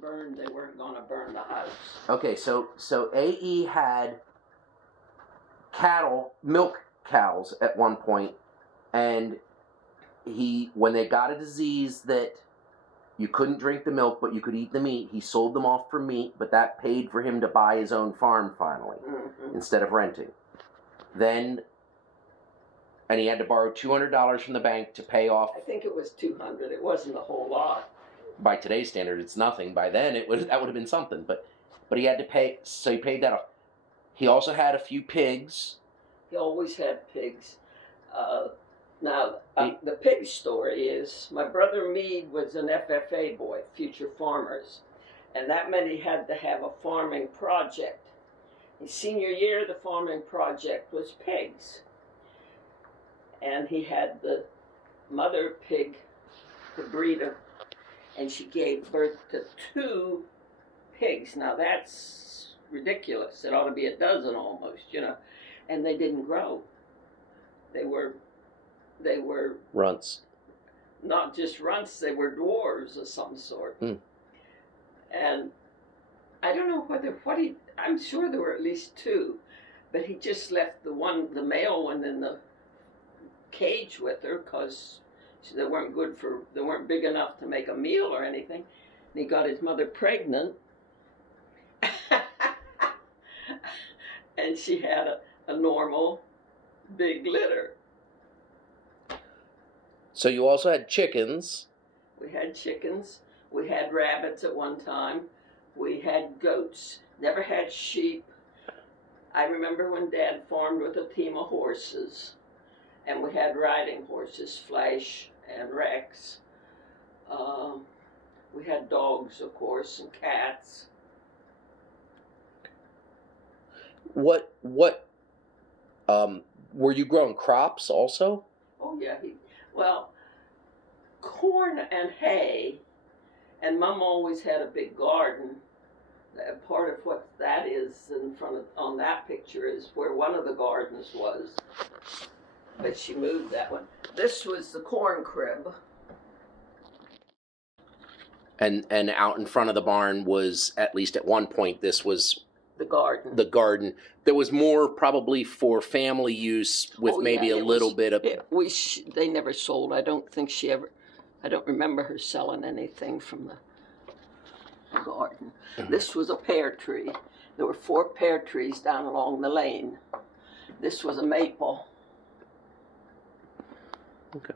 barn burned, they weren't going to burn the house. Okay, so AE had milk cows at one point, and when they got a disease that you couldn't drink the milk, but you could eat the meat, he sold them off for meat, but that paid for him to buy his own farm finally, instead of renting. And he had to borrow $200 from the bank to pay off. I think it was $200. It wasn't a whole lot. By today's standard, it's nothing. By then, that would have been something. But he had to pay, so he paid that off. He also had a few pigs. He always had pigs. The pig story is, my brother Meade was an FFA boy, Future Farmers, and that meant he had to have a farming project. His senior year, the farming project was pigs. And he had the mother pig to breed her, and she gave birth to 2 pigs. Now that's ridiculous. It ought to be a dozen almost, and they didn't grow. They were runts. Not just runts, they were dwarves of some sort. And I don't know I'm sure there were at least 2, but he just left the male one in the cage with her because they weren't big enough to make a meal or anything. And he got his mother pregnant, and she had a normal big litter. So you also had chickens. We had chickens. We had rabbits at one time. We had goats. Never had sheep. I remember when Dad farmed with a team of horses. And we had riding horses, Flash and Rex. We had dogs, of course, and cats. What were you growing crops also? Oh yeah, corn and hay, and Mom always had a big garden. Part of what that is on that picture is where one of the gardens was. But she moved that one. This was the corn crib. And out in front of the barn was, at least at one point, this was the garden. The garden. There was more probably for family use with maybe a little bit of... They never sold. I don't remember her selling anything from the garden. This was a pear tree. There were 4 pear trees down along the lane. This was a maple. Okay.